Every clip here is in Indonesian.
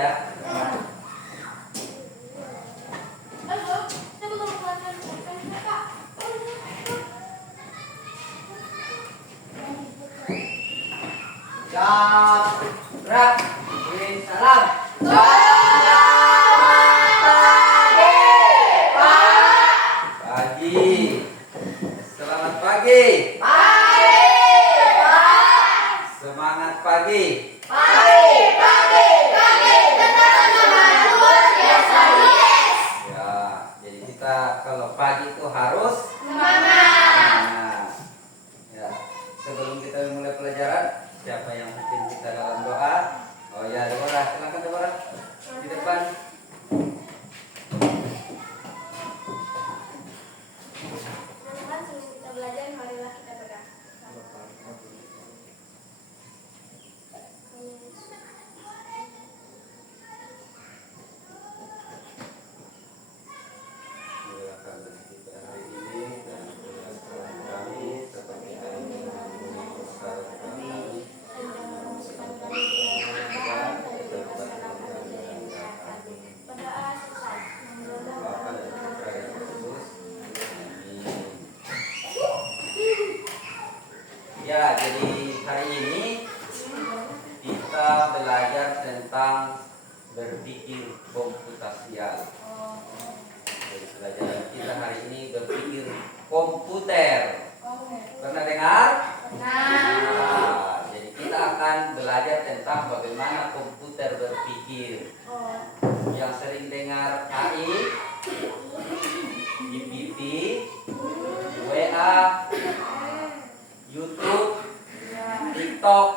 ya. Gerak. Salam. Pagi. Selamat pagi. Semangat pagi. Ya, jadi kita kalau pagi itu harus semangat. Ya, sebelum kita mulai pelajaran, siapa yang mungkin kita dalam doa? Oh ya, Deborah, silakan Deborah di depan. Teman-teman, sebelum kita belajar, marilah kita berdoa. Mudahkan kita hari ini dan jelaskan kami seperti hari ini besar kami. Berdoa selesai. Bapa dan Putra dan Roh Kudus. Amin. Ya, jadi hari ini kita belajar tentang berpikir komputasial. Jadi pelajaran kita hari ini berpikir komputer. Pernah dengar? Nah, jadi kita akan belajar tentang bagaimana komputer berpikir. Yang sering dengar AI, GPT, WA, YouTube, TikTok.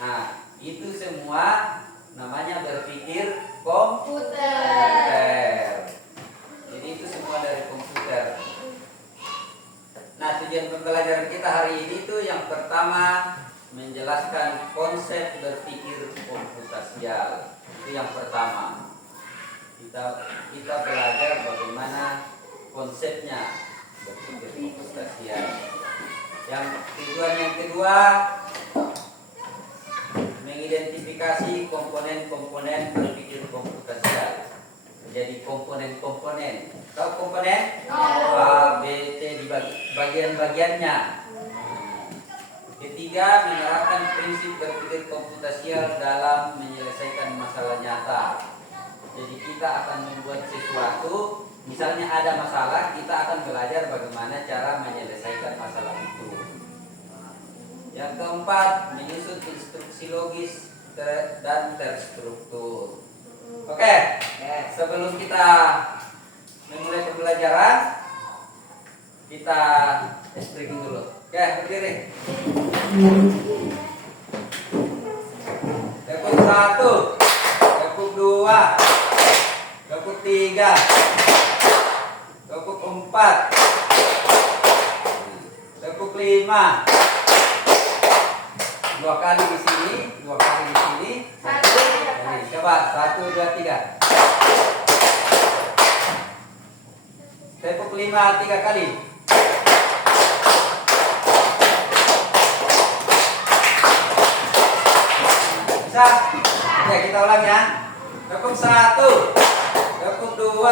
Nah, itu semua namanya berpikir komputer. Jadi itu semua dari komputer. Nah, tujuan pembelajaran kita hari ini itu yang pertama menjelaskan konsep berpikir komputasial. Itu yang pertama. Kita belajar bagaimana konsepnya berpikir komputasial. Yang kedua mengidentifikasi komponen-komponen berpikir komputasial. Jadi komponen-komponen. Tahu komponen? A, B, C di bagian-bagiannya. Ketiga, menerapkan prinsip berpikir komputasial dalam menyelesaikan masalah nyata. Jadi kita akan membuat sesuatu, misalnya ada masalah, kita akan belajar bagaimana cara menyelesaikan masalah itu. Yang keempat, menyusun instruksi logis dan terstruktur. Oke, sebelum kita memulai pembelajaran, kita stretching dulu. Oke, berdiri. Tekuk 1, tekuk 2, tekuk 3, tekuk 4, tekuk 5. 2 kali di sini, 2 kali di sini. Coba 1, 2, 3. Tepuk 5 3 kali. Bisa? Oke, kita ulang ya. Tepuk 1, tepuk 2,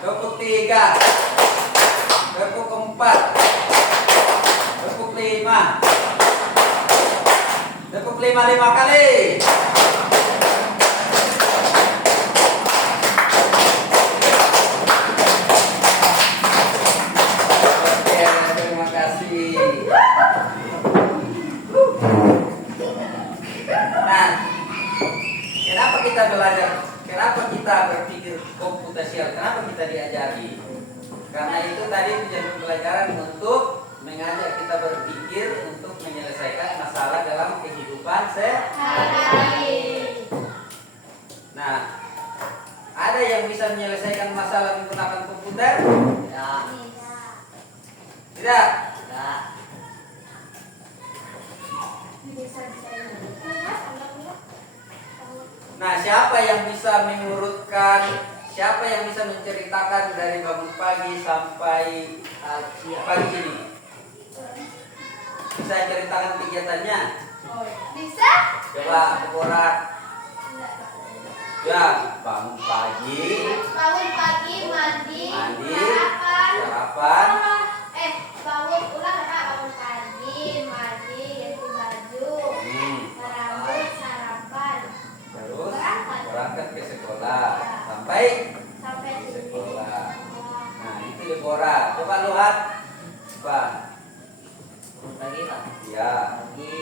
tepuk 3, tepuk 4, tepuk 5. Tepuk 5 kali. Oke, terima kasih. Nah, kenapa kita belajar? Kenapa kita berpikir komputasial? Kenapa kita diajari? Karena itu tadi tujuan pembelajaran untuk mengajak kita berpikir untuk menyelesaikan masalah dalam kehidupan sehari-hari. Nah, ada yang bisa menyelesaikan masalah menggunakan komputer? Ya. Tidak? Tidak. Nah, siapa yang bisa mengurutkan, siapa yang bisa menceritakan dari bangun pagi sampai pagi ini? Bisa ceritakan kegiatannya? Bisa? Coba Deborah. Ya, bangun pagi, Bangun pagi, mandi, mandi, sarapan. sarapan, Bangun ulang kak. Bangun pagi, mandi, ganti baju, rambut, sarapan. terus Berangkat. berangkat ke sekolah sampai Sampai di sini. sekolah. Nah, itu Deborah. Coba lihat, Pak. Bangun pagi Pak. Ya, Pagi,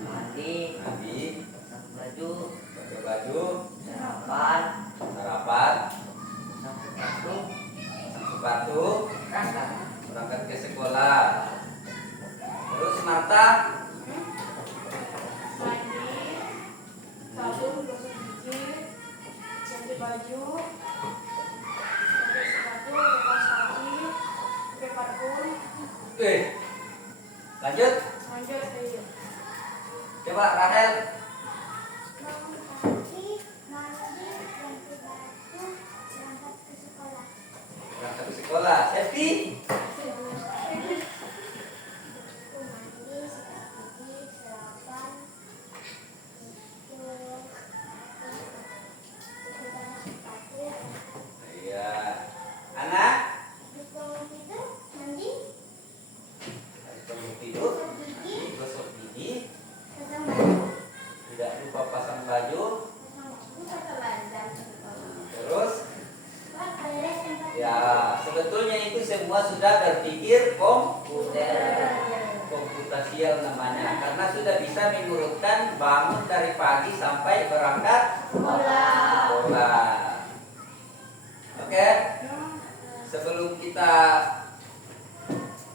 mandi, mandi, pakai baju, pakai baju, sarapan, sarapan, sampai masuk, pasang sepatu, berangkat. berangkat ke sekolah. Terus Marta, Mandi, sabun, gosok gigi, ganti baju, pakai sepatu, lepas kaki, pakai parfum, lanjut. lanjut aja. Coba Rahel. Bangun pagi, mandi, ganti baju, berangkat ke sekolah. Berangkat ke sekolah. Septi. Mandi, sikat gigi, sarapan, sepatu, Iya. Anak. bangun tidur, mandi, Habis bangun tidur, gosok gigi, mandi, gosok gigi, pasang baju, tidak lupa pasang baju, pakai bandar ke sekolah. terus Beres tempat ya sebetulnya itu semua sudah berpikir komputasial namanya, karena sudah bisa mengurutkan bangun dari pagi sampai berangkat sekolah. sekolah. Oke, sebelum kita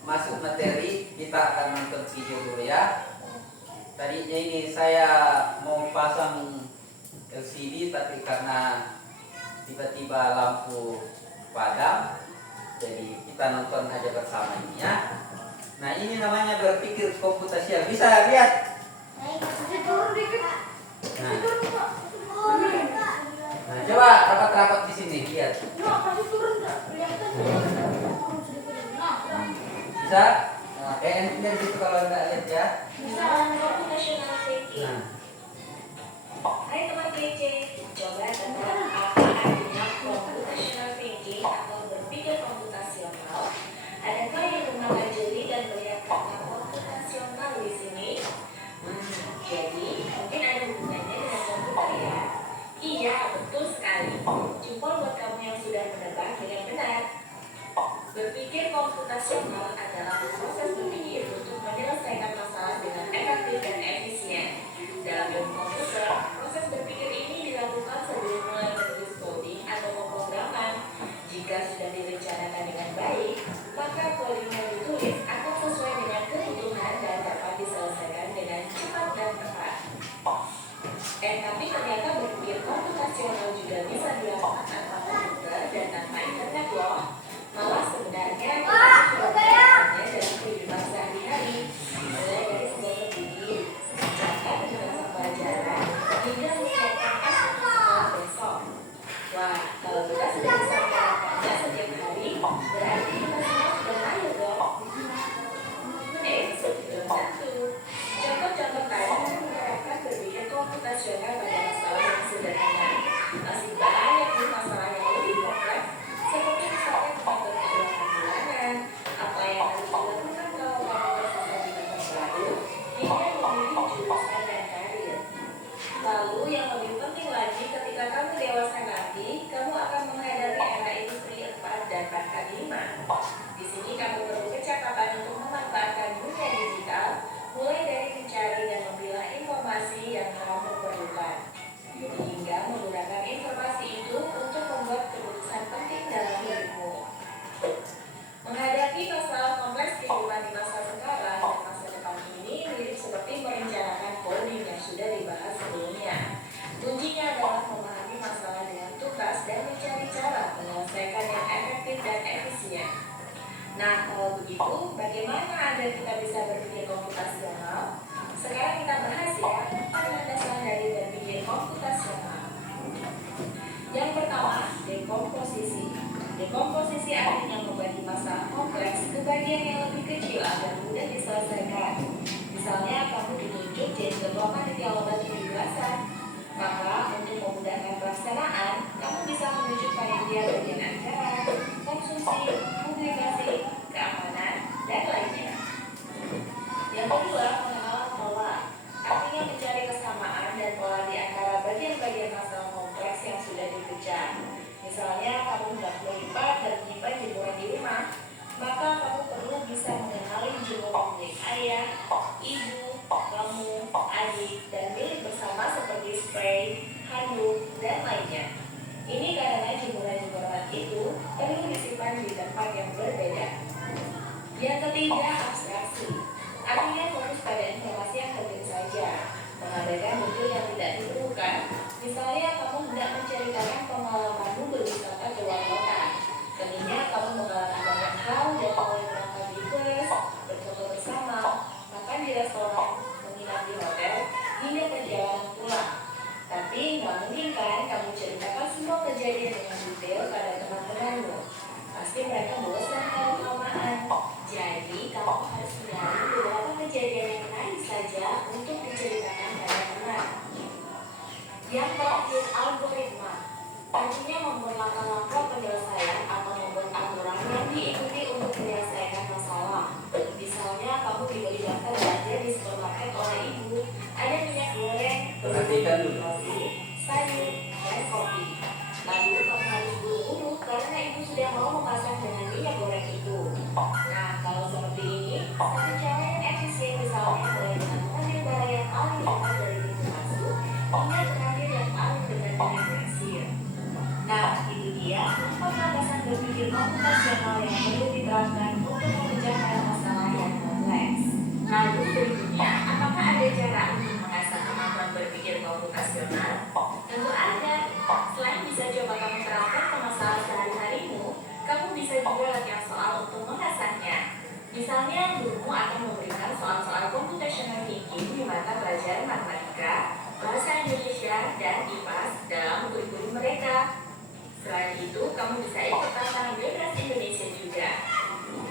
masuk materi, kita akan nonton video dulu ya. Tadinya ini saya mau pasang LCD, tapi karena tiba-tiba lampu padam, jadi kita nonton aja bersama ini ya. Nah, ini namanya berpikir komputasial. Bisa lihat? Turun dikit. Nah, Turun kok. Turun kak. nah coba rapat-rapat di sini lihat. Nah, kasih turun kak. Kelihatan. Turun sedikit. Nah, Bisa? Nah, lihat gitu kalau nggak lihat ya. bisa. Computational thinking. Nah, Hai teman PC, coba tebak apa artinya computational thinking atau berpikir komputasional? Adakah yang mempelajari dan melihat kata komputasional di sini? Jadi mungkin ada hubungannya dengan komputer ya? Iya, betul sekali. Jempol buat kamu yang sudah menebak dengan benar. Berpikir komputasional adalah proses berpikir untuk menyelesaikan masalah dengan efektif dan efisien. Dalam ilmu komputer, proses berpikir ini dilakukan sebelum mulai menulis coding atau pemrograman. Jika sudah direncanakan dengan baik, maka coding yang ditulis akan sesuai dengan kebutuhan dan dapat diselesaikan dengan cepat dan tepat. Tapi ternyata berpikir komputasional juga bisa dilakukan tanpa komputer dan tanpa internet loh. Malah sebenarnya kita sudah melakukannya dalam kehidupan sehari-hari, mulai dari membuat gigi, mencatat penjelasan pelajaran, hingga menyiapkan tes untuk sekolah besok. Wah, kalau kita sudah bisa melakukannya setiap hari, berarti kita semua sudah tahu dong. Belum tentu. Contoh-contoh tadi menerapkan berpikir komputasional pada masalah yang sederhana. Masih banyak nih masalah yang lebih kompleks, seperti misalnya mengatur keuangan bulanan, apa yang harus dilakukan kalau kamu tersesat di tempat baru, hingga memilih jurusan dan karir. Lalu yang lebih penting lagi, ketika kamu dewasa nanti, kamu akan menghadapi era industri 4 dan bahkan 5. Di sini kamu perlu kecakapan untuk memanfaatkan dunia digital, mulai dari mencari dan memilah informasi yang kamu perlukan, hingga menggunakan informasi itu untuk membuat keputusan penting dalam hidupmu. Menghadapi masalah kompleks kehidupan di masa sekarang dan masa depan ini mirip seperti merencanakan coding yang sudah dibahas sebelumnya. Kuncinya adalah memahami masalah dengan tuntas dan mencari cara menyelesaikan yang efektif dan efisien. Nah, kalau begitu, bagaimana agar kita bisa berpikir komputasional? Sekarang kita bahas ya, dasar dari berpikir komputasional. Yang pertama, dekomposisi. Dekomposisi artinya membagi masalah kompleks ke bagian yang lebih kecil agar mudah diselesaikan. Misalnya, kamu ditunjuk jadi ketua panitia lomba 17-an. Maka, untuk memudahkan pelaksanaan penyedia bagian acara, konsumsi, publikasi, keamanan, dan lainnya. Yang kedua, pengenalan pola. Artinya mencari kesamaan dan pola di antara bagian-bagian masalah kompleks yang sudah dikejar. Misalnya, kamu hendak melipat dan menyimpan jemuran di rumah, maka kamu perlu bisa mengenali jemuran milik ayah, ibu, kamu, adik, dan milik bersama seperti spray, handuk, dan lainnya. Ini karena jemuran-jemuran itu perlu disimpan di tempat yang berbeda. Yang ketiga, abstraksi. Artinya fokus pada informasi yang penting saja, mengabaikan bentuk yang tidak diperlukan. Misalnya, kamu hendak menceritakan pengalamanmu berwisata ke luar kota. Tadinya kamu mengalami banyak hal dan mulai berangkat di bus, berfoto bersama, makan di restoran, menginap di hotel, hingga perjalanan pulang. Tapi nggak mungkin kan kamu ceritakan semua kejadian dengan detail pada teman-temanmu. Pasti mereka bosan kalau kelamaan. Jadi kamu harus mencari beberapa kejadian yang menarik saja untuk diceritakan pada teman. Yang terakhir, algoritma. Artinya membuat langkah-langkah penyelesaian atau membuat aturan yang diikuti untuk menyelesaikan masalah. Misalnya kamu diberi daftar belanja di supermarket oleh ibu, ada minyak goreng, Perhatikan dulu. roti, sayur, dan kopi. Lalu kamu harus buru-buru karena ibu sudah mau memasak dengan minyak goreng itu. Nah, kalau seperti ini, satu cara yang efisien misalnya mulai dengan mengambil barang yang paling dekat dari pintu masuk hingga terakhir yang paling dekat dengan kasir. Nah, itu dia 4 landasan berpikir komputasional yang perlu diterapkan untuk memecahkan masalah yang kompleks. Lalu berikutnya, apakah ada cara untuk mengasah kemampuan berpikir komputasional? Tentu ada. Selain bisa coba kamu terapkan ke masalah sehari-harimu, kamu bisa juga latihan soal untuk mengasahnya. Misalnya, gurumu akan memberikan soal-soal computational thinking di mata pelajaran matematika, bahasa Indonesia, dan IPAS dalam kurikulum mereka. Selain itu, kamu bisa ikut tantangan bebas Indonesia juga.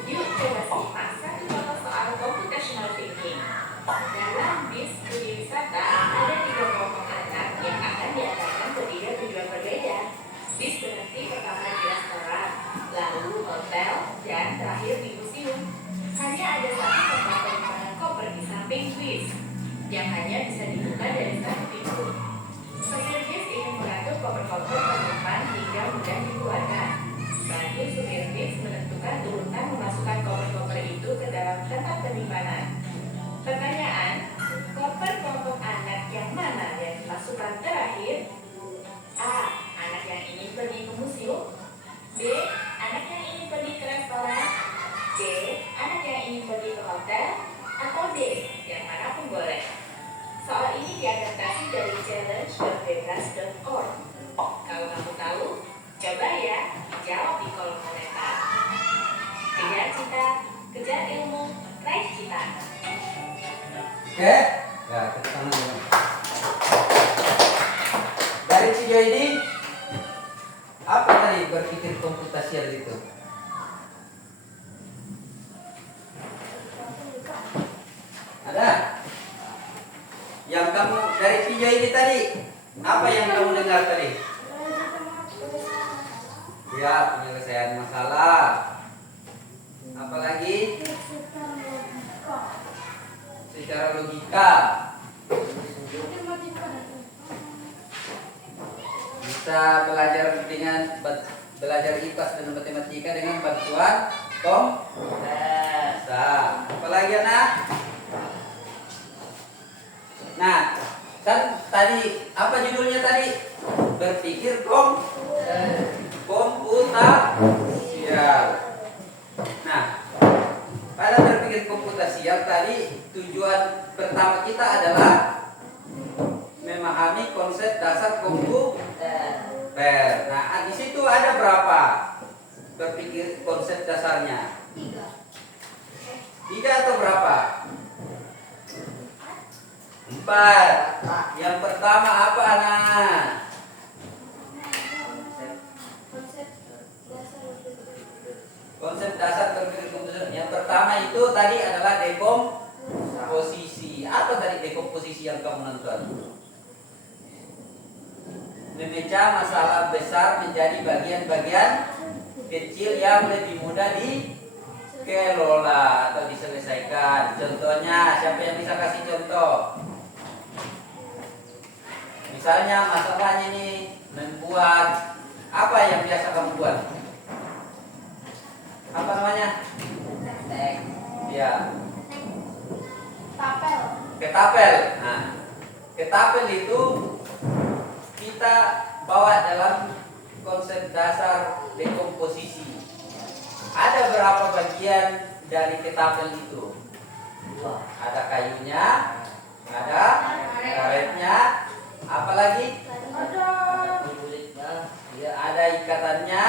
Yuk coba simak satu contoh soal computational thinking. Dalam bis studi wisata, ada 3 kelompok anak yang akan diantarkan ke 3 tujuan berbeda. Bis berhenti pertama di restoran, lalu hotel, dan terakhir di museum. Hanya ada satu tempat penyimpanan koper di samping bis, yang hanya bisa dibuka dari satu pintu. Supir bis ingin mengatur koper-koper penumpang hingga mudah dikeluarkan. Lalu supir bis menentukan urutan memasukkan koper-koper itu ke dalam tempat penyimpanan. Pertanyaan, koper kelompok anak yang mana yang dimasukkan terakhir? A. Anak yang ingin pergi ke museum. B. Anak yang ingin pergi ke restoran. C. Anak yang ingin pergi ke hotel. Atau D. Yang manapun boleh. Soal ini diadaptasi dari challenge.bebas.org. Kalau kamu tahu, coba ya, jawab di kolom komentar. Kejar cita, kejar ilmu, raih cita. Oke? Nah, kita tangan dulu. Dari video ini, apa tadi berpikir komputasial itu? Ada? Yang kamu dari video ini tadi, apa yang kamu dengar tadi? Ya, penyelesaian masalah. Apalagi secara logika. Bisa belajar belajar IPAS dan matematika dengan bantuan komputer. Apalagi anak? Nah, kan tadi apa judulnya tadi? Berpikir komputasial. Nah, pada berpikir komputasial tadi tujuan pertama kita adalah memahami konsep dasar komputer. Nah, di situ ada berapa berpikir konsep dasarnya? 3 atau berapa? 4. Yang pertama apa anak? Konsep dasar berpikir komputer. Yang pertama itu tadi adalah dekomposisi. Apa tadi dekomposisi yang kamu nonton? memecah masalah besar menjadi bagian-bagian kecil yang lebih mudah dikelola atau diselesaikan. Contohnya, siapa yang bisa kasih contoh? Misalnya masalahnya ini membuat apa yang biasa kamu buat? Apa namanya? Tek. Ya, Tapel. ketapel. Nah, ketapel itu kita bawa dalam konsep dasar dekomposisi. Ada berapa bagian dari ketapel itu? 2. Ada kayunya, ada karetnya, apalagi? Kulitnya. Ya, ada ikatannya.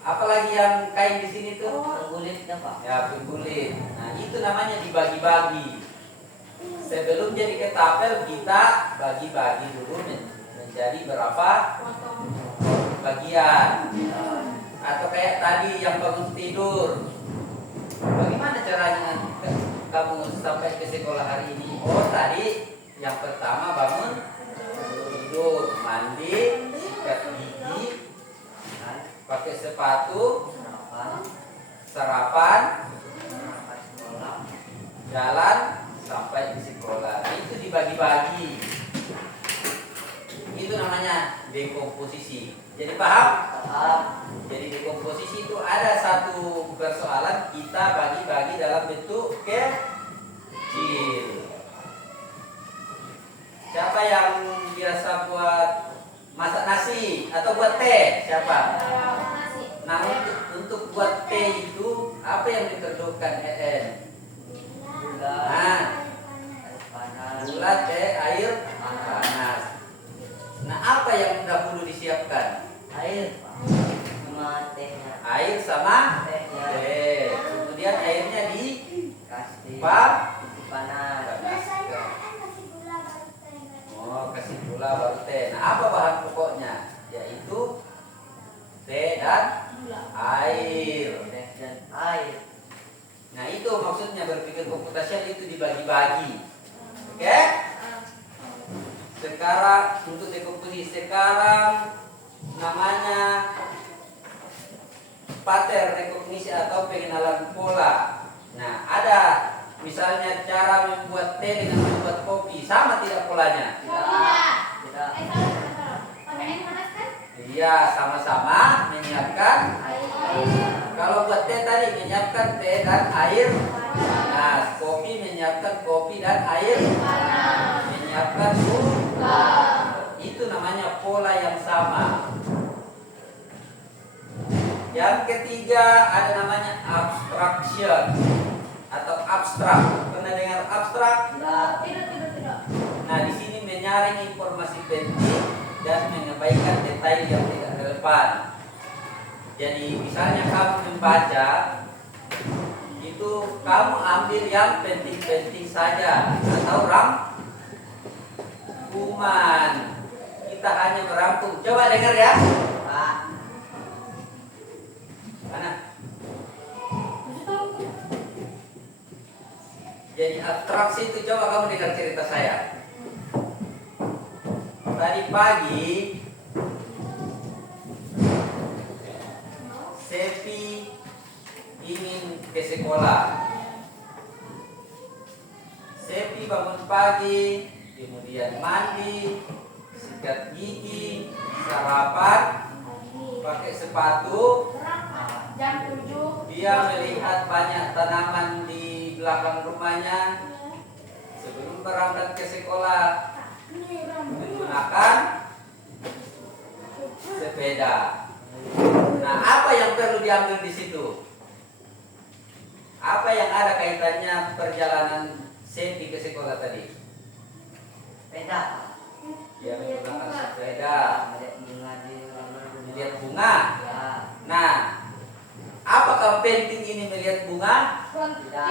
Apalagi yang kain di sini tuh? Kulitnya Pak. Ya, pengkulit. Nah, itu namanya dibagi-bagi. Sebelum jadi ketapel kita bagi-bagi dulu menjadi berapa bagian. Atau kayak tadi yang bangun tidur. Bagaimana caranya kamu sampai ke sekolah hari ini? Oh, tadi yang pertama bangun tidur, mandi, sikat gigi, pakai sepatu, sarapan, jalan sampai di sekolah. Itu dibagi-bagi. Itu namanya dekomposisi. Jadi paham? Jadi dekomposisi itu ada satu persoalan kita bagi-bagi dalam bentuk kecil. Siapa yang biasa buat masak nasi atau buat teh? Siapa? Nah, untuk buat teh itu apa yang diperlukan Gula. Nah, Air panas. gula, teh, air panas. Nah, apa yang dahulu disiapkan? Air Pak. Sama tehnya. Air sama Tehnya. teh. Kemudian airnya Kasih. dipanas. Panas. Biasanya kan kasih gula baru teh. Oh, kasih gula baru teh. Nah, apa bahan pokoknya? Yaitu teh dan air. Teh dan air. Nah, itu maksudnya berpikir komputasial itu dibagi-bagi. Oke? Sekarang untuk dekomposisi sekarang namanya pattern recognition atau pengenalan pola. Nah, ada misalnya cara membuat teh dengan membuat kopi, sama tidak polanya? Tidak. Pakai air panas kan? Iya, sama-sama menyiapkan. Kalau buat teh tadi menyiapkan teh dan air. Nah, kopi menyiapkan kopi dan air. Menyiapkan gula. Itu namanya pola yang sama. Yang ketiga ada namanya abstraction atau abstrak. Pernah dengar abstrak? Tidak. Nah, di sini menyaring informasi penting dan mengabaikan detail yang tidak relevan. Jadi misalnya kamu membaca itu kamu ambil yang penting-penting saja atau rangkuman. Kita hanya merangkum. Coba dengar ya. Pak. Mana? Jadi abstraksi itu coba kamu dengar cerita saya. Tadi pagi Sepi ingin ke sekolah. Sepi bangun pagi, kemudian mandi, sikat gigi, sarapan, pakai sepatu. Jam 7. Dia melihat banyak tanaman di belakang rumahnya. Sebelum berangkat ke sekolah, menggunakan sepeda. Nah, apa yang perlu diambil di situ? Apa yang ada kaitannya perjalanan Sepi ke sekolah tadi? Sepeda. Dia menggunakan sepeda, Melihat bunga di rumah. melihat bunga. Ya. Nah, apakah penting ini melihat bunga? Tidak.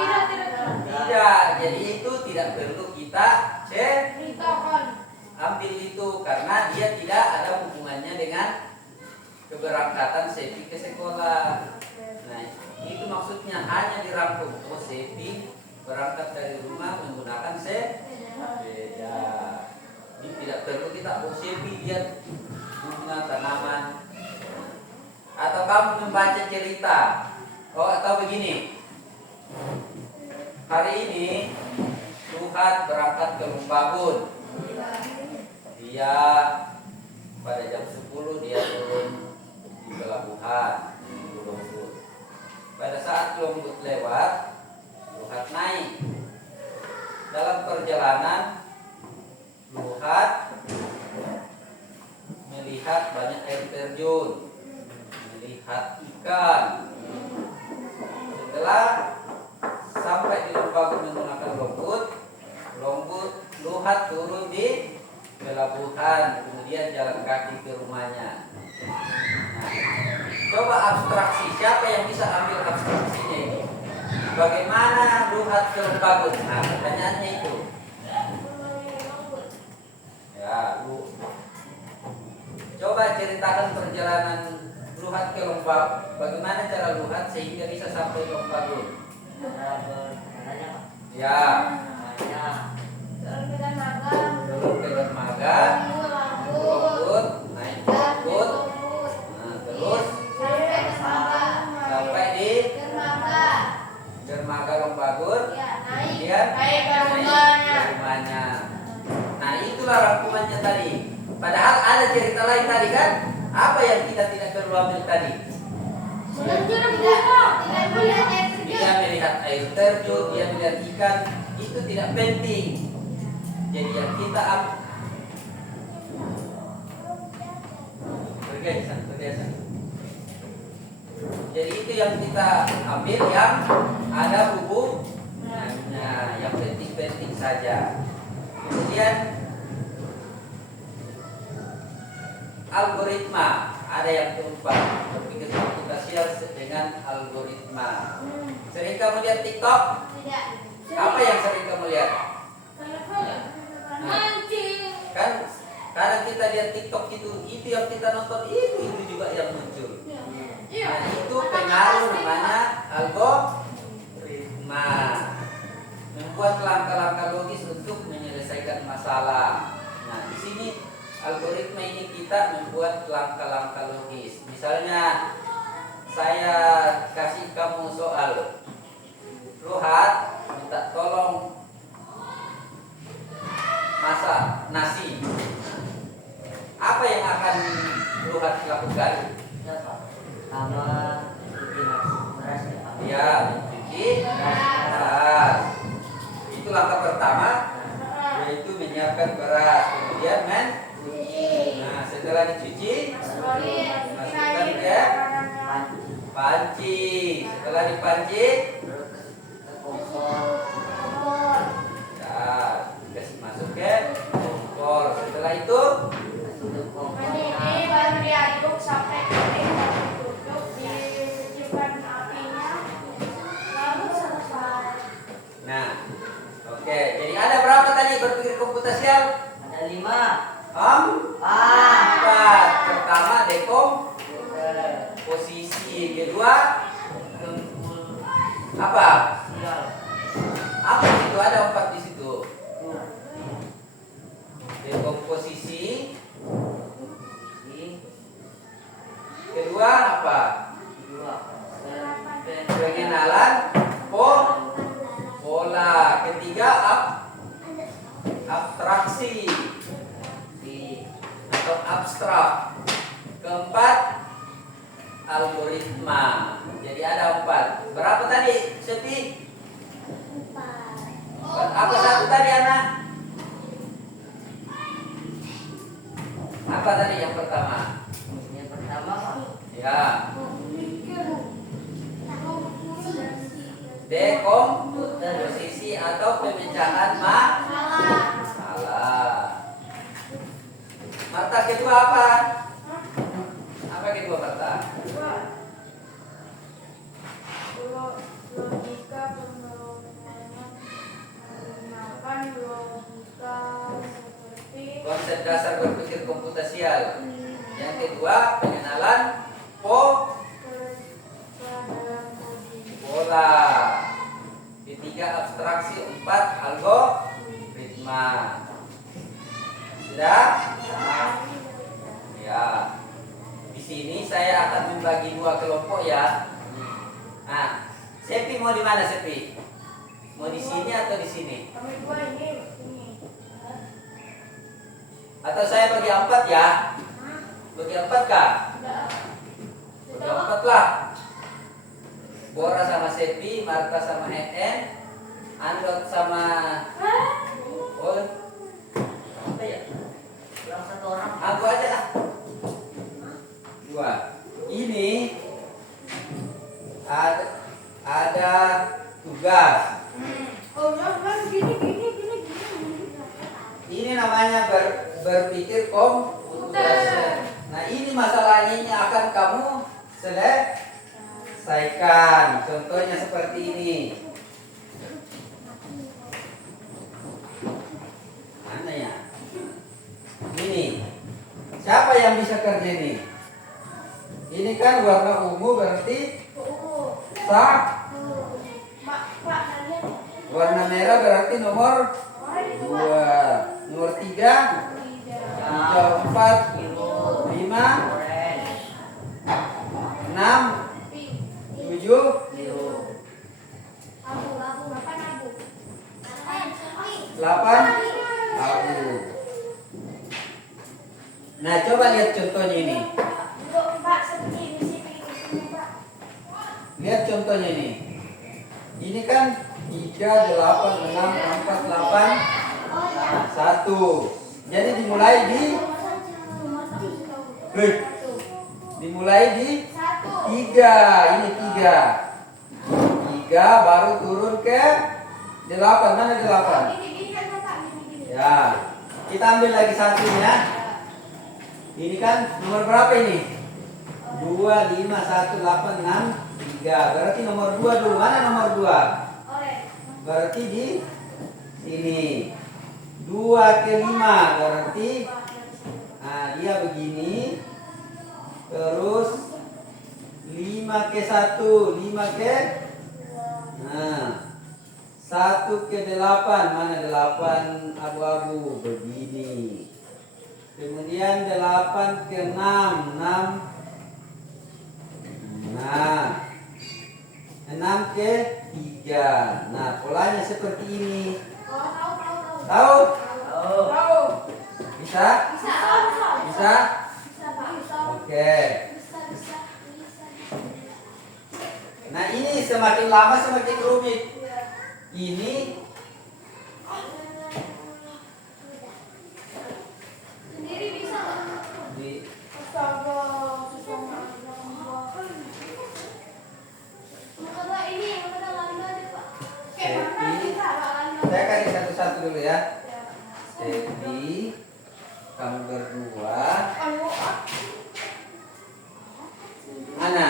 Tidak. Jadi itu tidak perlu kita Beritakan. ambil itu karena dia tidak ada hubungannya dengan keberangkatan Sepi ke sekolah. Nah, itu maksudnya hanya dirangkum. Oh, Sepi berangkat dari rumah menggunakan sepeda. Ini tidak perlu kita Sepi dia bunga, tanaman. Atau kamu membaca cerita. Oh, atau begini. Hari ini Luhat berangkat ke Lumbagun. Dia pada jam 10 dia turun di pelabuhan Lombut. Pada saat Lombut lewat, Luhat naik. Dalam perjalanan Luhat melihat banyak air terjun, melihat ikan. Setelah sampai di Lumbagun menggunakan Lombut, Luhat turun di pelabuhan, kemudian jalan kaki ke rumahnya. Nah, coba abstraksi, siapa yang bisa ambil abstraksinya ini? Bagaimana Luhat ke Lumbagun? Nah, pertanyaannya itu. Ya, Lu. Coba ceritakan perjalanan Luhat ke Lumbagun. Bagaimana cara Luhat sehingga bisa sampai ke Lumbagun? Cara berjalannya Pak. Ya, Namanya Turun ke dermaga. turun ke dermaga, Lombut, naik Lombut. Nah, terus sampai di dermaga Lumbagun, kemudian naik ke rumahnya. Nah, itulah rangkumannya tadi. Padahal ada cerita lain tadi kan? Apa yang kita tidak perlu ambil tadi? Dia melihat air terjun, dia melihat ikan, itu tidak penting. Jadi yang kita ambil bergeser. Jadi itu yang kita ambil yang ada hubungannya, yang penting-penting saja. Kemudian algoritma, ada yang keempat, berpikir komputasial dengan algoritma. Sering kamu lihat TikTok? Apa yang sering kamu lihat? Kan kadang kita lihat TikTok itu yang kita nonton itu juga yang muncul. Nah, itu pengaruh namanya algoritma. Membuat langkah-langkah logis untuk menyelesaikan masalah. Nah, di sini algoritma ini kita membuat langkah-langkah logis. Misalnya saya kasih kamu soal, Luhat minta tolong masak nasi. Apa yang akan Luhat lakukan? ya Pak. Sama cuci beras ya Pak. Ya, mencuci beras. Itu langkah pertama, yaitu menyiapkan beras, kemudian mencuci. Nah, setelah dicuci, masukkan ke panci. Setelah dipanci, Ke kompor. ya, kasih masuk ke kompor. Setelah itu, Masuk ke kompor. Ini baru diaduk sampai kering, baru ditutup, disejukkan apinya, lalu selesai. nah, oke. Jadi ada berapa tadi berpikir komputasial? Ada 5. Empat. Pertama dekomposisi, kedua apa? Apa itu? Ada 4 di situ. Dekomposisi, kedua apa? Pengenalan pola, ketiga abstraksi atau abstrak, keempat algoritma. Jadi ada 4. Berapa tadi, Sepi? Apa satu tadi, anak? Apa tadi yang pertama? Yang pertama Pak. Ya, dekomposisi atau pemecahan masalah. Marta kedua apa? Apa kedua Marta? Logika pemrograman menggunakan logika seperti Konsep dasar berpikir komputasial. Yang kedua, pengenalan pola. Ketiga, abstraksi. 4, algoritma. Sudah? Ya. Ya. Di sini saya akan membagi dua kelompok ya. Nah, Sepi mau di mana Sepi? Mau di sini atau di sini? Kami dua ini. Atau saya bagi 4 ya? Bagi 4 kah? Bagi 4 lah. Bora sama Sepi, Marta sama En, Andot sama Oh, apa ya? Kurang 1 orang. Aku aja lah. 2. Ini ada tugas. Oh, jangan gini. Ini namanya berpikir komputer. Nah, ini masalahnya ini akan kamu selesaikan. Contohnya seperti ini. Mana ya? Ini. Siapa yang bisa kerja ini? Ini kan warna ungu berarti sah. Warna merah berarti nomor 2. Nomor 3, 4, 5, 6, 7, 8. Abu. Nah, coba lihat contohnya ini. Lihat contohnya ini. Ini kan 3, 8, 6, 4, 8, 1. Jadi dimulai di tiga. Ini 3. 3 baru turun ke 8. Mana 8? Ya. Kita ambil lagi 1 ya. Ini kan nomor berapa ini? 2, 5, 1, 8, 6, 3. Berarti nomor 2 dulu. Mana nomor 2? Berarti di sini. 2 ke 5 berarti dia begini. Terus 5 ke 1, 5 ke 1 ke 8. Mana 8 abu-abu begini. Kemudian 8 ke 6, 6. Nah, 6 ke 3. Nah, polanya seperti ini. Tahu? Bisa? Bisa? Oke. Nah, ini semakin lama semakin rumit. Ini Sendiri bisa. di saya kasih satu-satu dulu ya. Jadi kamu berdua mana?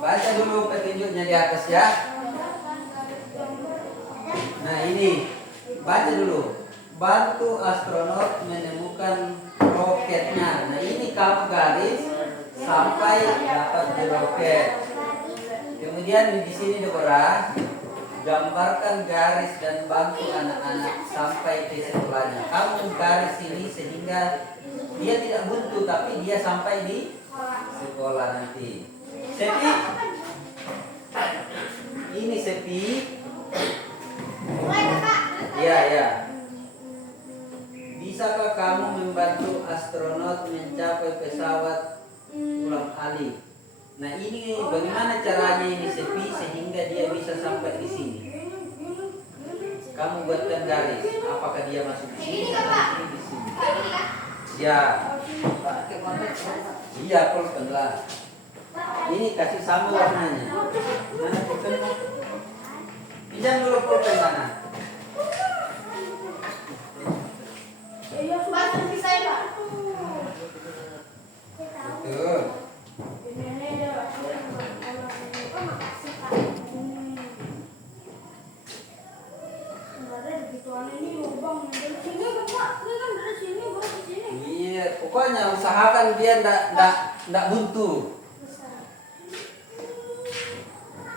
Baca dulu petunjuknya di atas ya. Nah, ini baca dulu. Bantu astronot menemukan roketnya. Nah, ini kamu garis sampai dapat di roket. Kemudian di sini Deborah gambarkan garis dan bantu anak-anak sampai ke sekolahnya. Kamu garis ini sehingga dia tidak buntu tapi dia sampai di sekolah nanti. Sepi, ini Sepi. Ya. Bisakah kamu membantu astronot mencapai pesawat ulang alik? Nah, ini bagaimana caranya ini Sepi sehingga dia bisa sampai di sini? Kamu buatkan garis. Apakah dia masuk di sini atau di sini? Ya. Iya, pulpenlah. Ini kasih sama warnanya. Mana pulpenmu? Pinjam dulu pulpen mana? Betul. Iya, pokoknya usahakan dia ndak buntu.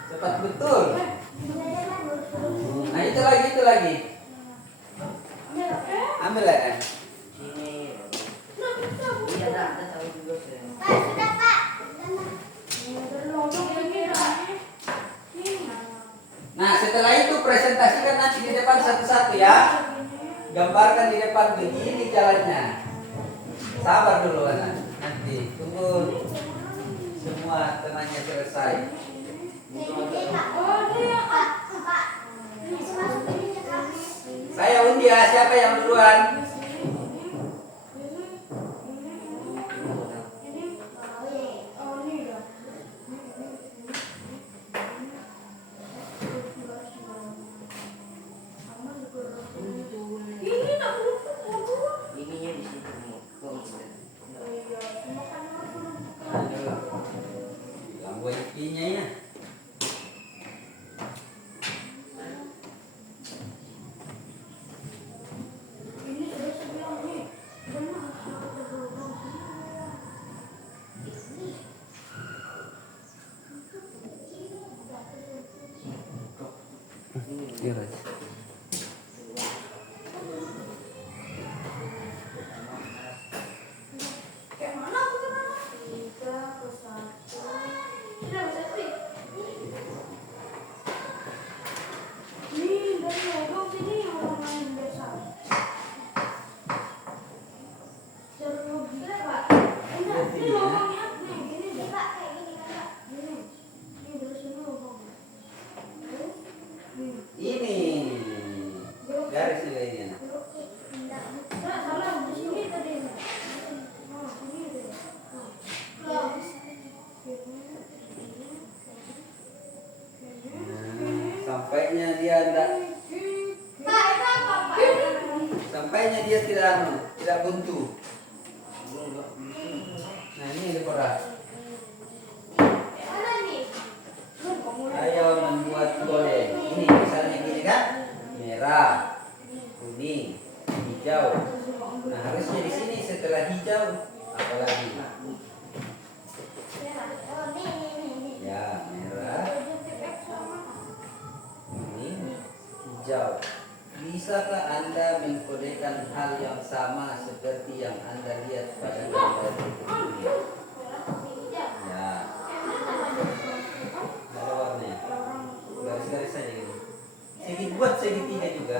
Cepat betul. Nah, itu lagi. Ambil ya. Sini. Nah, setelah itu presentasikan nanti di depan satu-satu ya. Gambarkan di depan begini jalannya. Sabar dulu anak. Nanti tunggu semua temannya selesai. Saya undi ya, siapa yang duluan? Ininya di situ. Bilang gue ikinya ya. Iya, Ras. Ini garis juga ini anak. Sampainya dia enggak, sampainya dia tidak buntu. Nah ini Deborah. Ayo membuat gole. Ini misalnya gini kan, merah, kuning, hijau. Nah harusnya di sini setelah hijau apalagi? Ya merah, kuning, hijau. Bisakah Anda mengkodekan hal yang sama seperti yang Anda lihat pada gambar berikut ini? Ya. Ada warnanya. Garis-garis saja gitu. Buat segitiga juga.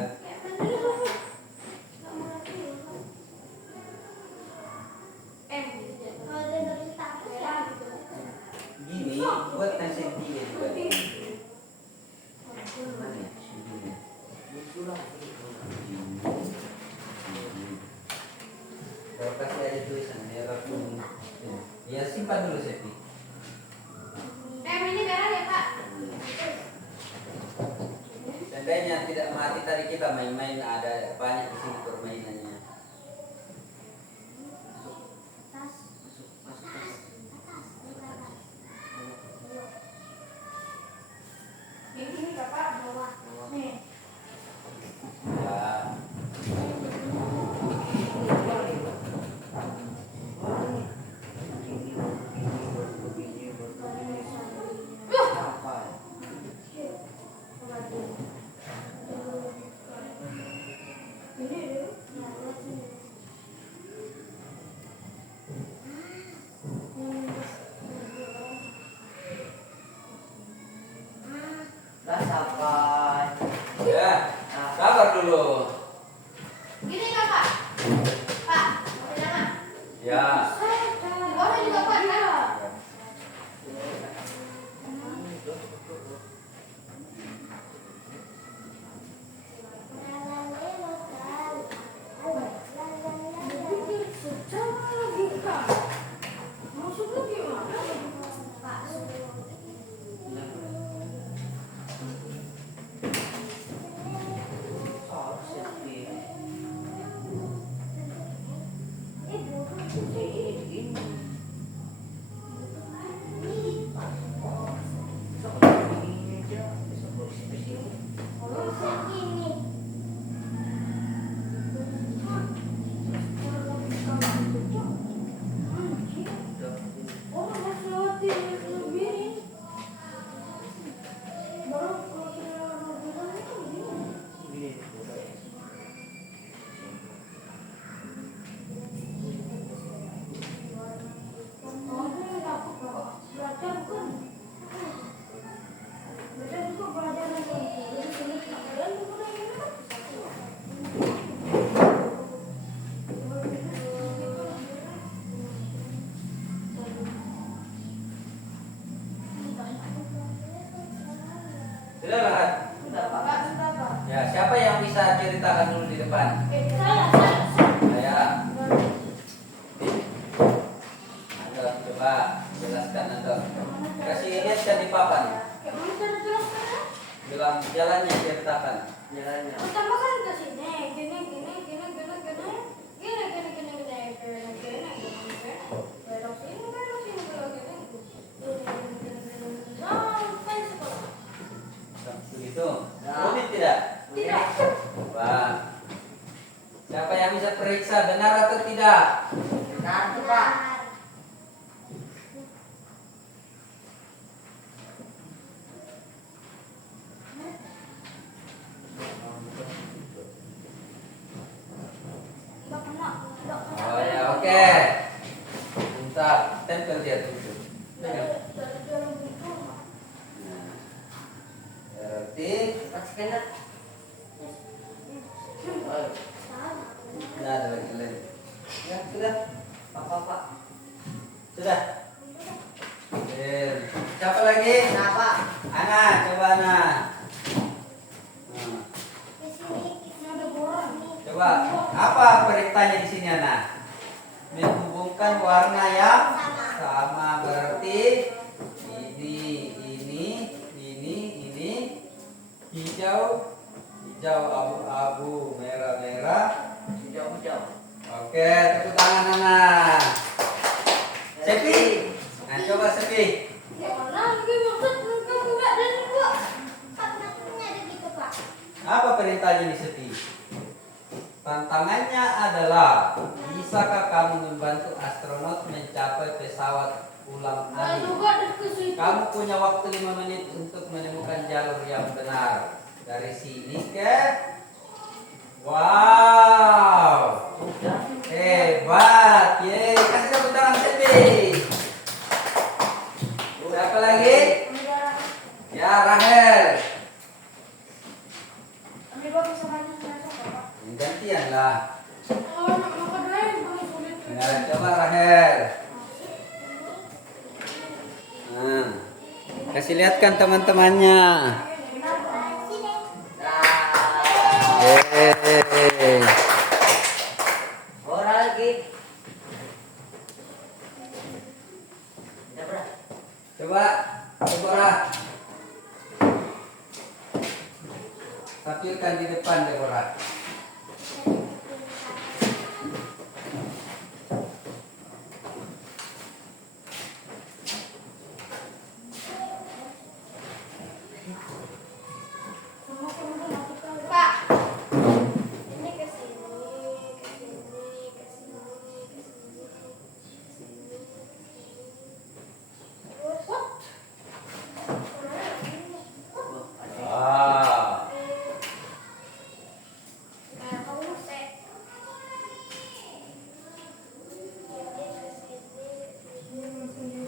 Gini, buat yang segitiga juga. Mana ya? Kalau kasih aja tulisan merah kuning. Ya simpan dulu Sepi. Ini merah ya Pak? Seandainya tidak mati tadi kita main-main, ada banyak di sini permainannya. Ini Bapak bawah. Nih. Ya. Sudah Lahat? Sudah Pak. Pak, sudah Pak. Ya, siapa yang bisa ceritakan dulu di depan? Saya. Saya. Anda coba jelaskan Anda. Kasih lihat kan di papan. Kayak mana cara jelaskannya? Bilang jalannya ceritakan. Jalannya. Pertama kan ke sini, gini, gini, gini, gini, gini, gini, gini, gini, gini, gini, gini, gini, gini, belok sini, belok sini, belok sini, sampai sekolah. Begitu. Ya. Rumit tidak? Tidak. Wah. Siapa yang bisa periksa benar atau tidak? Benar tuh Pak. Enggak kena, enggak kena. Oh ya, oke. Bentar, tempel dia dulu. Dari dalam buku. Nah, berarti Kasih kena. Oh, Sama. nggak ada lagi lain. Ya sudah, Pak. sudah. Siapa lagi? Kenapa? Ana, coba Ana. Nah, Di sini ada borang. coba apa perintahnya di sini Ana? Menghubungkan warna yang sama berarti ini hijau abu-abu merah Hijau. oke tepuk tangan Nana Sepi nah coba Sepi Ya mana lagi maksud kamu enggak dari gua? Pak, kenapa ada gitu, Pak? apa perintahnya di Sepi tantangannya adalah bisakah kamu membantu astronot mencapai pesawat ulang Nah, alik juga ada ke situ. kamu punya waktu 5 menit untuk menemukan jalur yang benar dari sini ke wow Sudah. hebat yeay kasih tepuk tangan Sepi siapa lagi Enggak. ya Rahel Ambil bagus sama masuk, Pak. gantian lah Oh, maka doain kamu sulit. nah, coba Rahel nah, kasih lihatkan teman-temannya yeay Orang lagi. Udah coba Deborah tampilkan di depan Deborah Pak. Ini ke sini, ke sini, ke sini, ke sini. Terus what? ah Nah, kamu set. Ini ke sini.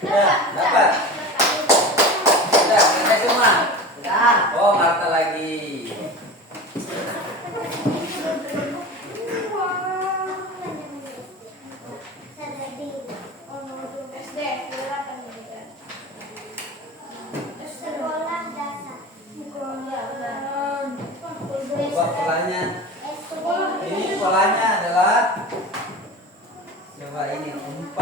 Ya, dapat. Sudah, selesai semua. Udah. Oh, Marta lagi. Coba polanya. Ini polanya adalah coba ini 4.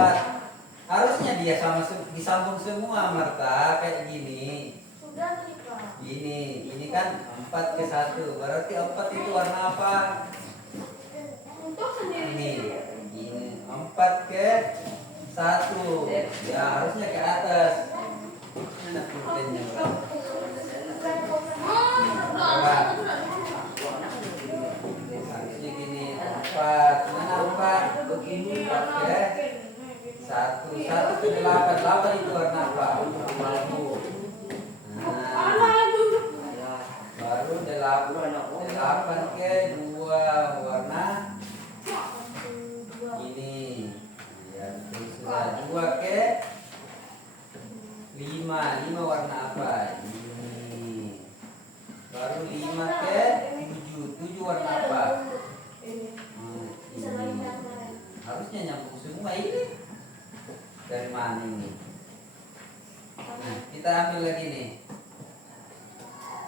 Harusnya dia sama disambung semua Marta kayak gini. Sudah nih, Pak. Ini kan 4 ke 1. Berarti 4 itu warna apa? Untuk sendiri. Ini. Gini. 4 ke 1. Ya, harusnya ke atas. Mana pulpennya? Harusnya gini. 4. Mana 4? Begini. Oke. 1 ke 8. 8 itu warna apa? Abu. Nah, baru 8 ke 2 warna Harusnya nyambung semua ini. Dari mana ini? Nah, kita ambil lagi nih.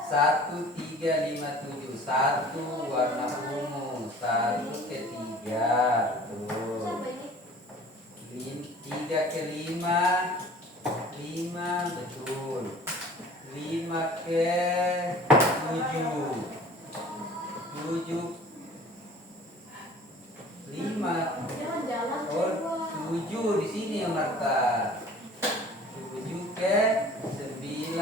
1, 3, 5, 7. 1 warna ungu, 1 ke 3. Tuh. 3 ke 5. 5 betul. 5 ke 7. 7 5. Jalan-jalan. Oh, 7 di sini ya Marta. 7 ke 9.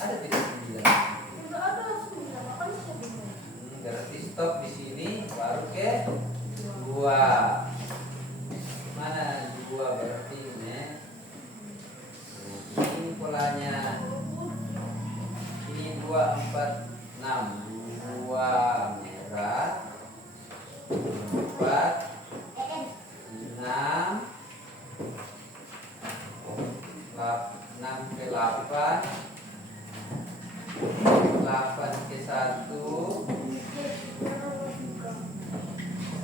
Ada tidak 9? Tidak ada 9, kan 9. Berarti stop di sini baru ke 2. Mana 2 berarti ini? Ini polanya. Ini 2, 4, 6. 2 merah. 4, 6 ke 8. 8 ke 1.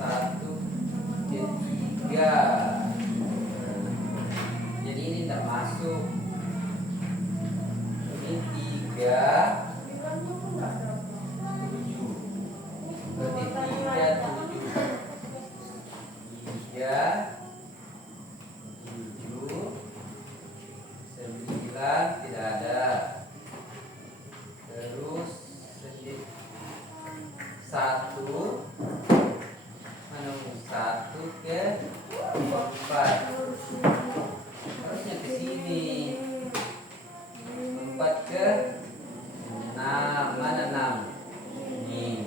1 ke 3. Jadi ini tidak masuk. Ini 3, 7. Berarti 3, 7. 3, 7, 9 tidak ada. Terus 1 mana 1 ke 4. Harusnya ke sini. 4 ke 6. Mana 6? Ini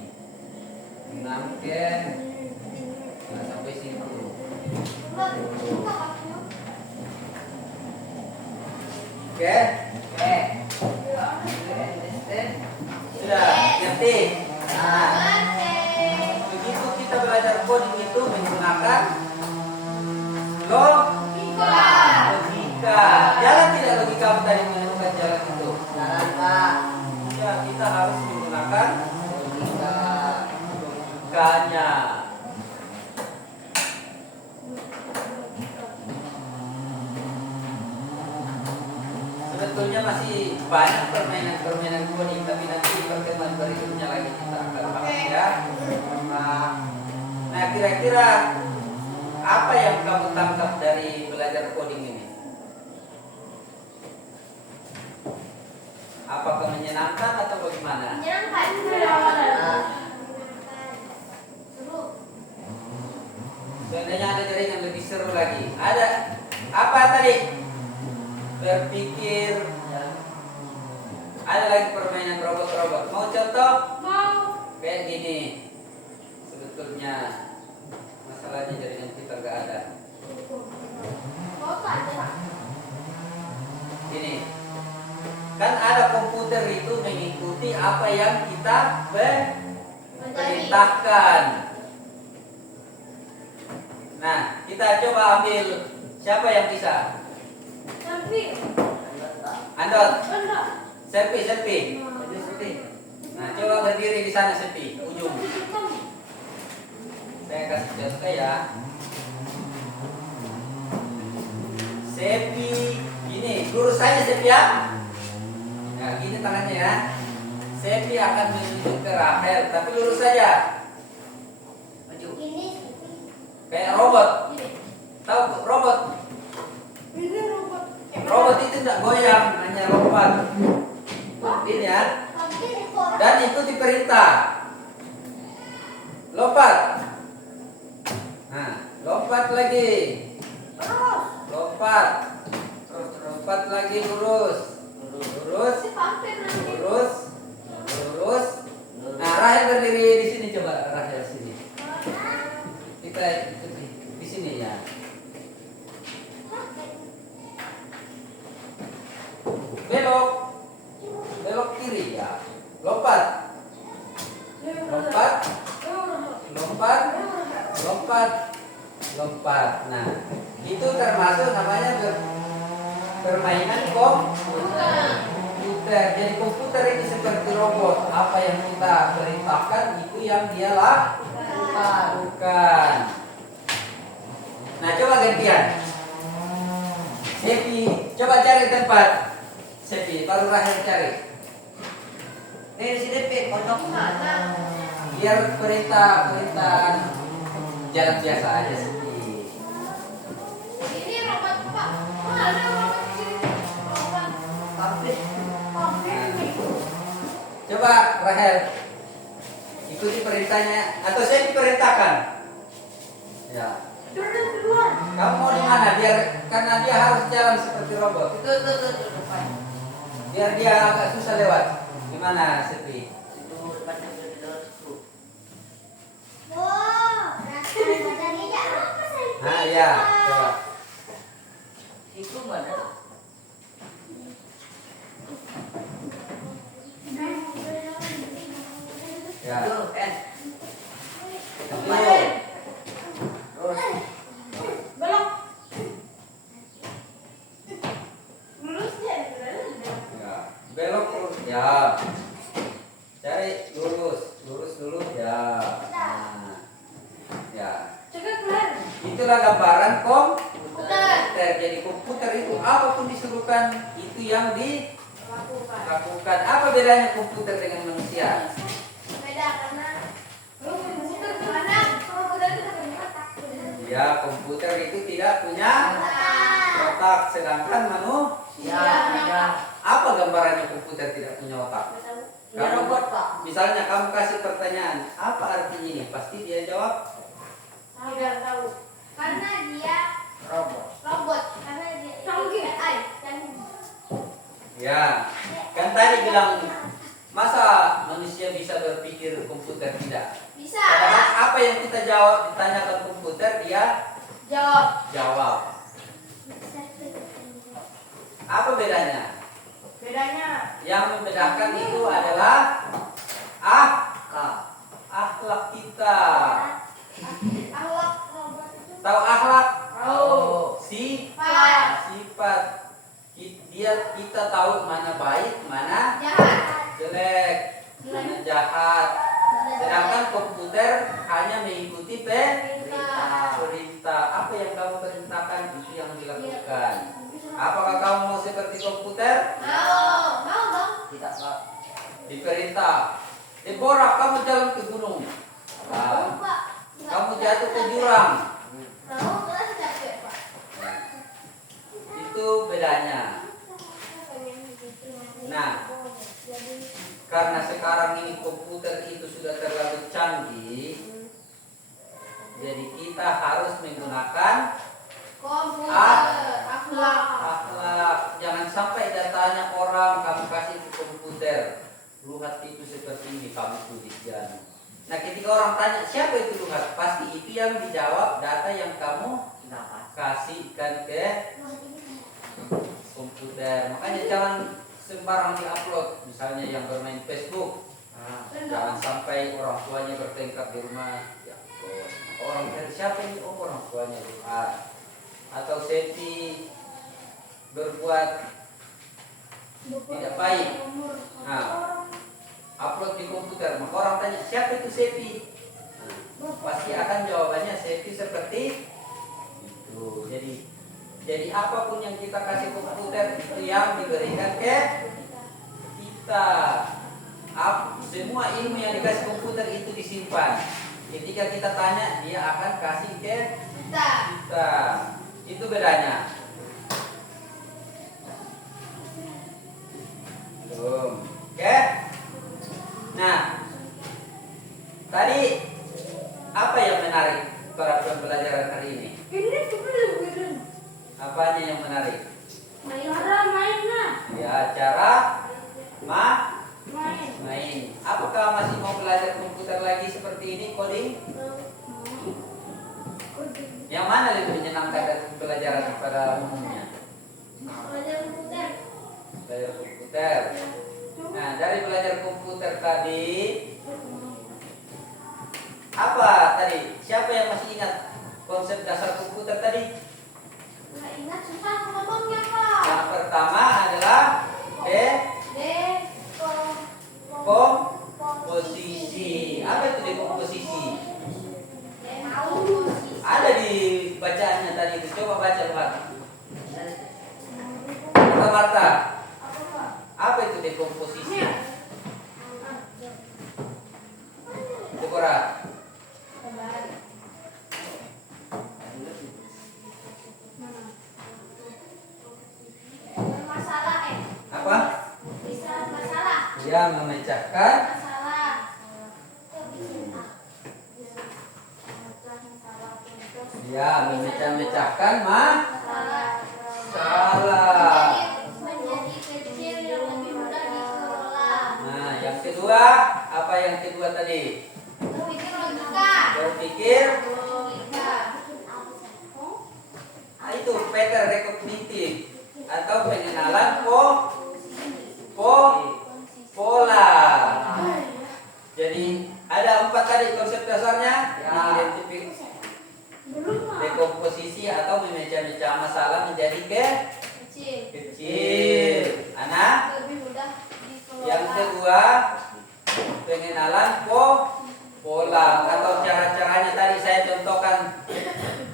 6 ke sampai situ. Oke? Sudah, ngerti? Nah, begitu kita belajar coding itu menggunakan logika. Jalan tidak logika tadi menemukan jalan itu? Jalan Pak. Ya, kita harus menggunakan logikanya. Sebetulnya masih banyak permainan coding, tapi nanti di pertemuan berikutnya lagi kita akan bahas ya. Nah, kira-kira apa yang kamu tangkap dari belajar coding ini? Apakah menyenangkan atau bagaimana? Menyenangkan. Seru. Seandainya ada jaringan lebih seru lagi. Ada apa tadi? Berpikir. Ada lagi permainan robot-robot. Mau contoh? Mau. Kayak gini. Sebetulnya masalahnya jaringan kita nggak ada. Mau tak ada. Ini kan ada komputer itu mengikuti apa yang kita perintahkan. Nah, kita coba ambil siapa yang bisa? Selfie. Andot, Benda. selfie. Nah, coba berdiri di sana selfie, ujung. Saya kasih contoh ya. Selfie, ini lurus saja selfie ya. Nah, gini tangannya ya. Selfie akan menunjuk ke Rahel, tapi lurus saja. Maju. Ini. Kayak robot. Ini. Tahu robot? Ini robot. Robot itu tidak goyang, hanya lompat. Ini ya. Dan ikuti perintah. Lompat. Nah, lompat lagi. Terus. Lompat. Terus lompat lagi lurus. Lurus. Lurus. Lurus. Nah, Rahel berdiri di sini, coba Rahel sini. Kita ikuti di sini ya. Belok. Belok kiri ya. Lompat. Lompat. Lompat. Lompat. Lompat. Nah, itu termasuk namanya permainan komputer. Jadi komputer ini seperti robot. Apa yang kita perintahkan itu yang dia lakukan. bagian. Sepi, coba cari tempat. Sepi, baru Rahel cari. Di sini Pi, pojok mana? Biar perintah jalan biasa aja Sepi. Ini robot Pak. Ada robot sini. Robot. Pabrik. Coba Rahel ikuti perintahnya atau saya diperintahkan. Ya. Keluar. Kamu mau di mana? Biar karena dia harus jalan seperti robot. Itu depan. Biar dia agak susah lewat. Gimana Sepi? Itu depannya udah di dalam situ. Wow, rasanya badannya apa sih? Nah ya, coba. Itu mana? Ya. Itu Itu. Terus Belok. Lurus ya, Ya. Belok terus. Ya. Cari lurus dulu. Ya. Nah. Ya. Coba keluar. Itulah gambaran Komputer. Jadi komputer itu apapun disuruhkan itu yang Lakukan. dilakukan. Apa bedanya komputer dengan manusia? Beda karena komputer gimana? Komputer itu punya otak. Ya, komputer itu tidak punya otak, sedangkan manusia. ya, Apa gambarannya komputer tidak punya otak? ya robot Pak. Misalnya kamu kasih pertanyaan, apa artinya ini? Pasti dia jawab. Tidak tahu. Karena dia Robot. karena dia AI dan Ya, kan tadi bilang masa manusia bisa berpikir komputer tidak? bisa Padahal apa yang kita jawab ditanyakan komputer dia jawab. Apa bedanya? Bedanya Yang membedakan itu adalah akhlak kita. akhlak robot itu Tahu akhlak? Oh. Sifat. Kita tahu mana baik, mana jahat. jelek, mana jahat. Sedangkan komputer hanya mengikuti perintah. Apa yang kamu perintahkan itu yang dilakukan. Apakah kamu mau seperti komputer? Mau dong. Tidak Pak. Diperintah. Deborah, kamu jalan ke gunung. Mau Pak. Kamu jatuh ke jurang. Mau kelas capek Pak. Itu bedanya. Nah, karena sekarang ini komputer itu sudah terlalu canggih, jadi kita harus menggunakan Komputer akhlak. akhlak. Jangan sampai datanya orang kamu kasih ke komputer, Luhat itu seperti ini, kamu tulis jangan. Nah, ketika orang tanya siapa itu Luhat, pasti itu yang dijawab data yang kamu Dapat. kasihkan ke komputer. Makanya jangan sembarang diupload. Misalnya yang bermain Facebook, jangan sampai orang tuanya bertengkar di rumah. Ya, orang dari siapa ini? Oh, orang tuanya Luhat. Atau Seti berbuat tidak baik. Nah, upload di komputer. Maka orang tanya siapa itu Seti? Nah, pasti akan jawabannya Seti seperti itu. Jadi apapun yang kita kasih komputer itu yang diberikan ke kita. Semua ilmu yang dikasih komputer itu disimpan. Ketika kita tanya, dia akan kasih ke kita. Itu bedanya. Oke. Nah, tadi apa yang menarik para pembelajaran hari ini? Ini sebelum Apanya yang menarik? cara mainnya. Ya, cara Main. main. Apakah masih mau belajar komputer lagi seperti ini, coding? Yang mana lebih menyenangkan dari pelajaran pada umumnya? Belajar komputer. Belajar komputer. Nah, dari belajar komputer tadi, apa tadi? Siapa yang masih ingat konsep dasar komputer tadi? Nggak ingat susah ngomongnya Pak. Yang pertama adalah dekomposisi. Apa itu dekomposisi? Tahu. Ada di bacaannya tadi itu. Coba Dia memecahkan. Masalah. Dia memecahkan Masalah. masalah. Menjadi kecil yang lebih mudah dikelola. Nah, yang kedua, apa yang kedua tadi? Berpikir logika. Berpikir. Logika. Nah, itu pattern rekognitif atau pengenalan pola. Jadi ada 4 tadi konsep dasarnya. Ya. Identifikasi, dekomposisi atau memecah-mecah masalah menjadi Kecil. kecil. Anak. Lebih mudah dikelola. Yang kedua, pengenalan pola atau cara-caranya tadi saya contohkan.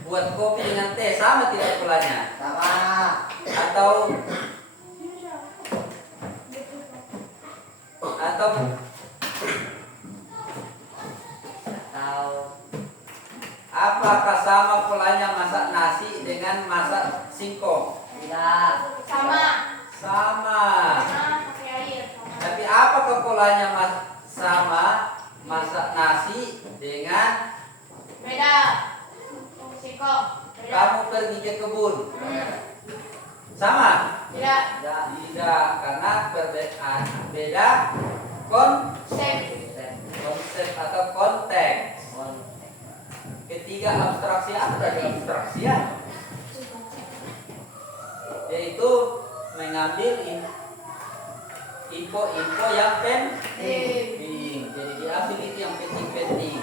Buat kopi dengan teh sama tidak polanya? Sama. Atau Atau apakah sama polanya masak nasi dengan masak singkong? tidak. Sama. Sama. Pakai air. Tapi apakah polanya sama masak nasi dengan Beda. Singkong. Beda. kamu pergi ke kebun? Sama? Tidak. Tidak. Tidak, karena perbedaan beda konsep atau konteks. Ketiga, abstraksi. Apa tadi abstraksi ya? Yaitu mengambil info-info yang penting. Jadi diambil itu yang penting-penting.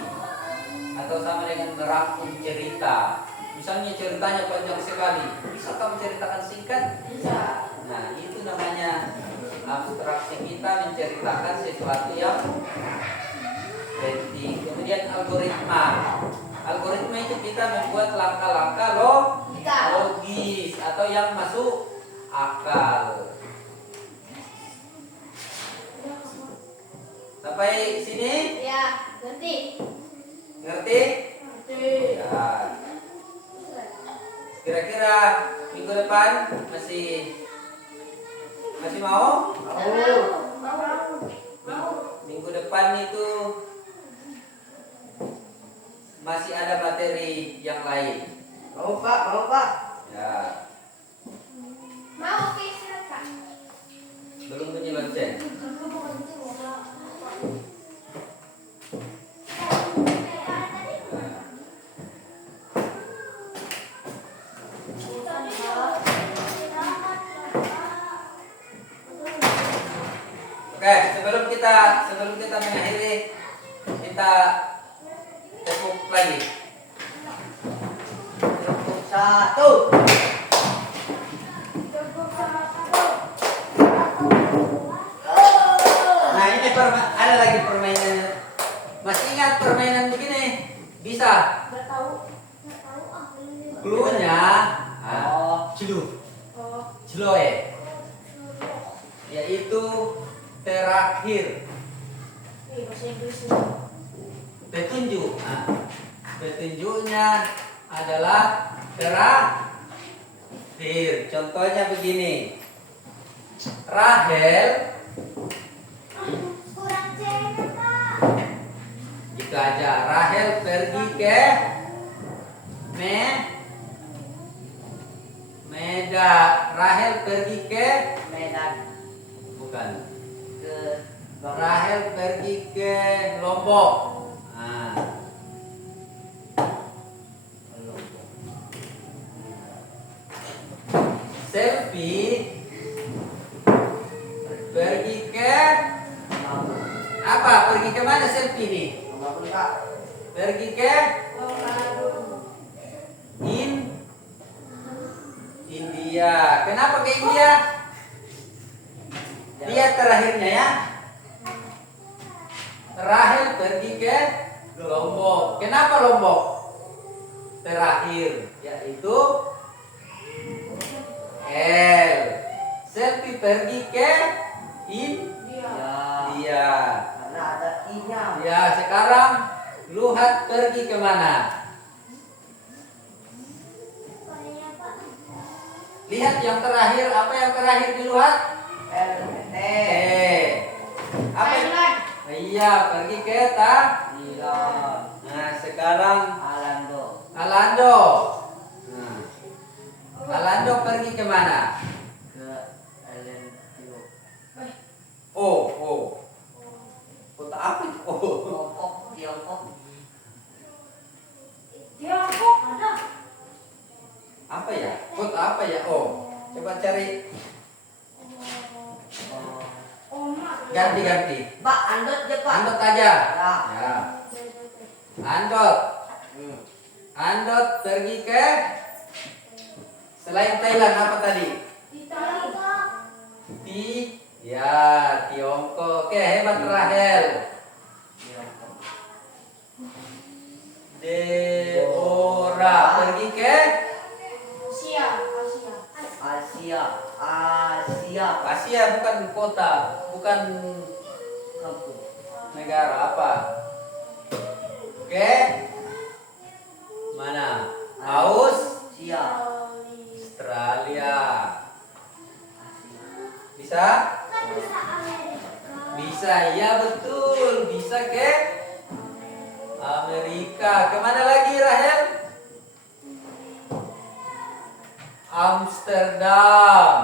Atau sama dengan merangkum cerita. Misalnya ceritanya panjang sekali, bisa kamu ceritakan singkat? Bisa. Nah, itu namanya abstraksi, kita menceritakan sesuatu yang penting. Kemudian algoritma. Algoritma itu kita membuat langkah-langkah logis atau yang masuk akal. Sampai sini Ya, ganti. ngerti? Ganti. Ya. Kira-kira minggu depan masih mau? Minggu depan itu masih ada materi yang lain. Mau Pak. Ya, Mau oke, silakan. belum bunyi lonceng. Oke, sebelum kita mengakhiri, kita tepuk lagi. Satu. Nah, ini ada lagi permainan. Masih ingat permainan begini? Bisa. Cluenya, Ciloe, yaitu terakhir. Petunjuk. Nah, petunjuknya adalah terakhir. Contohnya begini. Rahel, gitu aja. Rahel pergi ke Medan. Rahel pergi ke Medan. bukan. Ke Rahel pergi ke Lombok. Nah, Selfie pergi ke apa? Pergi ke mana Selfie ini? Pergi ke India. Kenapa ke India? Lihat terakhirnya ya. Rahel pergi ke Lombok. Kenapa Lombok? Terakhir, yaitu L. Selfie pergi ke India. Karena ada I-nya. Ya, sekarang Luhat pergi kemana? Lihat yang terakhir, apa yang terakhir di Luhat? LT. Apa? Thailand. Iya, pergi ke Thailand. Nah, sekarang Alando. Alando. Nah, Alando pergi kemana? Ke Alentio. Oh, oh. Kota apa itu? Oh. Tiongkok. Tiongkok. Tiongkok ada. Apa ya? Kota apa ya? Oh. Coba cari. Oh. Oma. Ganti-ganti. Pak, andot aja Pak. Andot aja. Ya. Ya. Andot. Hmm. Andot pergi ke selain Thailand apa tadi? Italia. Ya, Tiongkok. Oke, hebat Rahel. Tiongkok. Deora pergi ke Asia. Asia. Asia. Asia. Asia, bukan kota, bukan Kampung. negara apa? Oke. Mana? Asia. Australia. Bisa? Bisa, ya betul. Bisa ke Amerika. Kemana lagi Rahel? Amsterdam.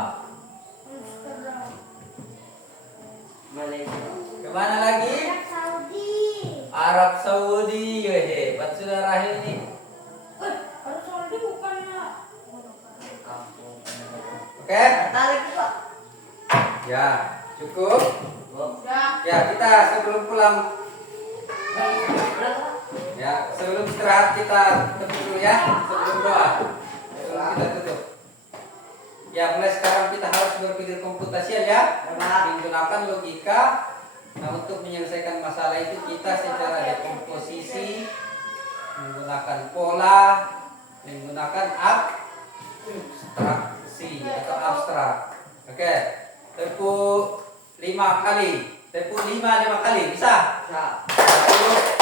Amsterdam. Malaysia. Kemana lagi? Saudi. Arab Saudi. Hebat sudah Rahel ini. Arab Saudi bukannya Kampung. Oke? Tarik Pak. Ya, cukup. udah. Ya, kita sebelum pulang, ya sebelum istirahat kita tutup dulu ya, sebelum doa, sebelum kita tutup. Ya, mulai sekarang kita harus berpikir komputasial ya, menggunakan logika. Nah, untuk menyelesaikan masalah itu kita secara dekomposisi, menggunakan pola, menggunakan abstraksi atau abstrak. Oke, tepu 5 kali, tepu 5 kali bisa. Ya. 1,